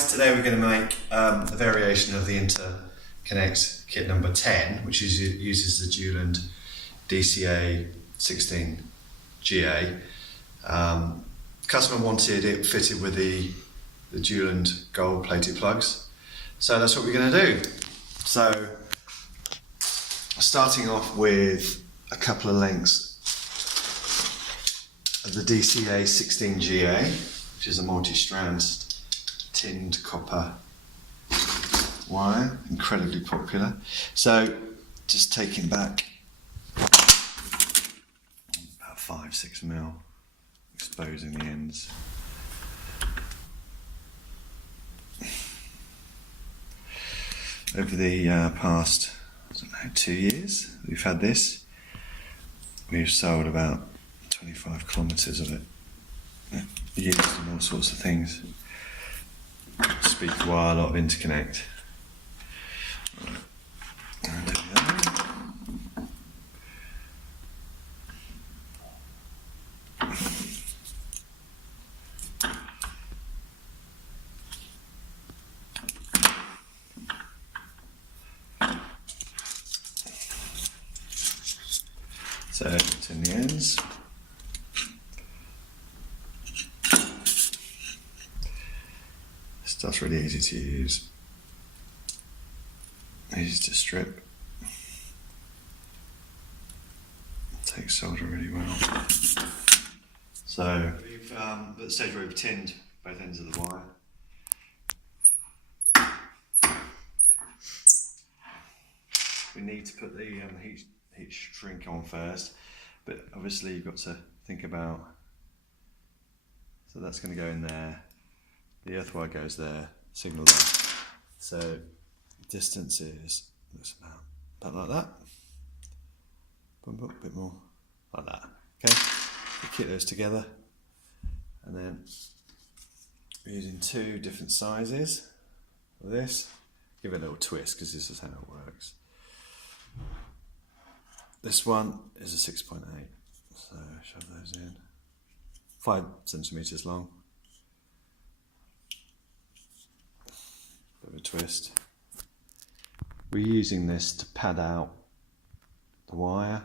guys, today we're going to make a variation of the Interconnect Kit No.10, which uses the Dueland DCA16GA. Customer wanted it fitted with the Dueland gold plated plugs, so that's what we're going to do. So starting off with a couple of lengths of the DCA16GA, which is a multi-strand tinned copper wire, incredibly popular. So just taking back about 5-6 mil, exposing the ends. Over the past, I don't know, 2 years we've had this, we've sold about 25 kilometres of it, used in all sorts of things. Speak wire, a lot of interconnect. So it's in the ends. Stuff's really easy to use, easy to strip, takes solder really well. So we've at the stage where we've tinned both ends of the wire. We need to put the heat shrink on first, but obviously you've got to think about, so that's going to go in there. The earth wire goes there, signal there. So distance is looks about like that. Bump up a bit more, like that. Okay, so keep those together, and then we're using 2 different sizes for this. Give it a little twist because this is how it works. This one is a 6.8, so shove those in. 5 centimeters long. Bit of a twist. We're using this to pad out the wire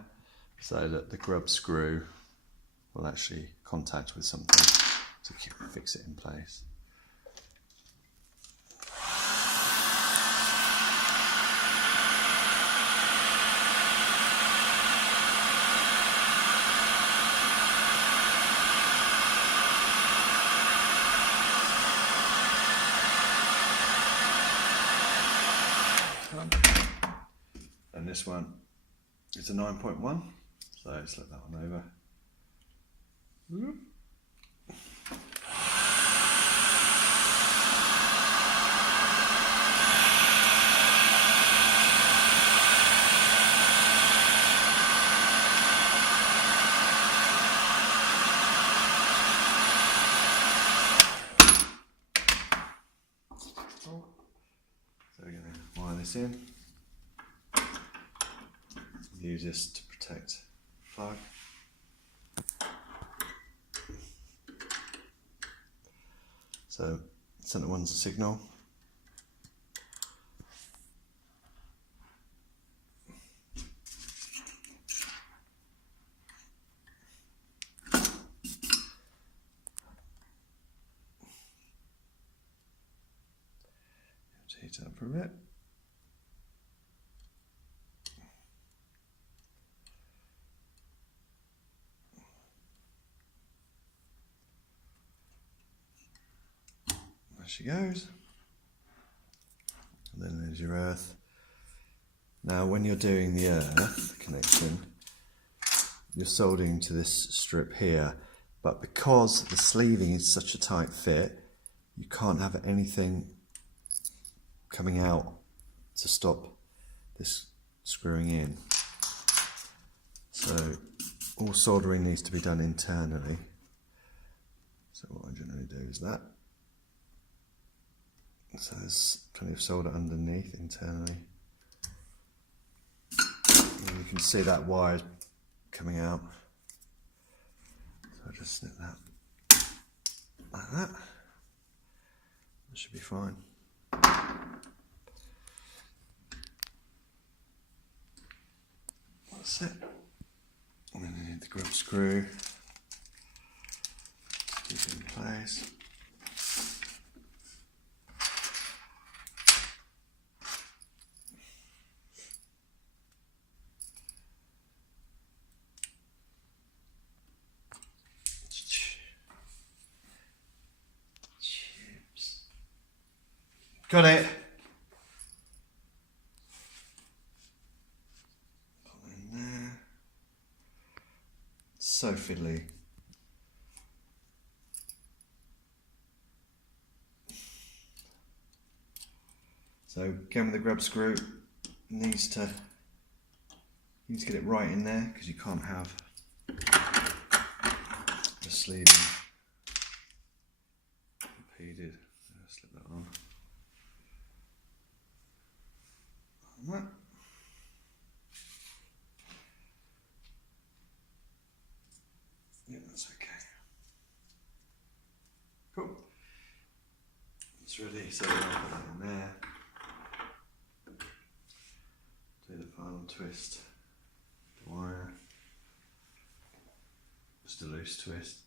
so that the grub screw will actually contact with something to fix it in place. And this one is a 9.1, so let's let that one over. Whoop. So we're going to wire this in. Use this to protect the plug. So centre one's a signal. Heat it up for a bit. There she goes, and then there's your earth. Now when you're doing the earth connection, you're soldering to this strip here, but because the sleeving is such a tight fit, you can't have anything coming out to stop this screwing in. So all soldering needs to be done internally. So what I generally do is that. So there's plenty of solder underneath internally. And you can see that wire coming out. So I just snip that like that. That should be fine. That's it. And then you need the grub screw. Keep it in place. Got it. Put it in there. So fiddly. So again with the grub screw, needs to get it right in there because you can't have the sleeving impeded. Slip that on. That. Yeah, that's okay. Cool. It's ready, so I'll put that in there. Do the final twist. The wire. Just a loose twist.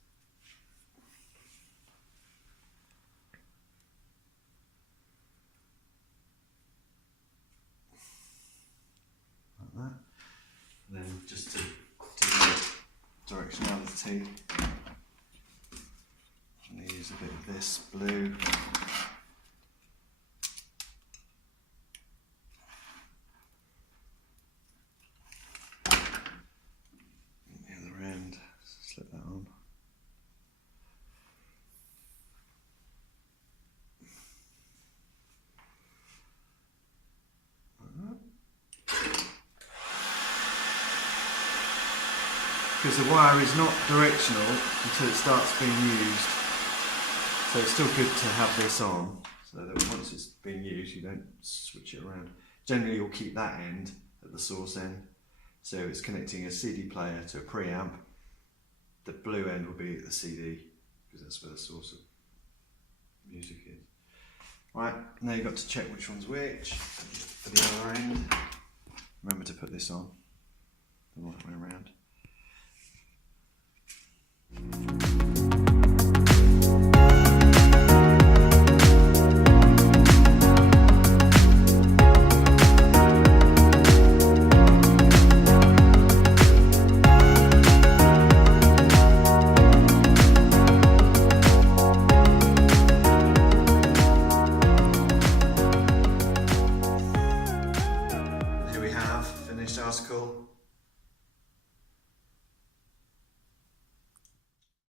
That. And then just to the directionality, I'm going to use a bit of this blue. And the other end, slip that on. Because the wire is not directional until it starts being used, so it's still good to have this on so that once it's being used you don't switch it around. Generally you'll keep that end at the source end, so it's connecting a CD player to a preamp. The blue end will be at the CD because that's where the source of music is. Right, now you've got to check which one's which. For the other end, remember to put this on the right way around. Here we have finished article.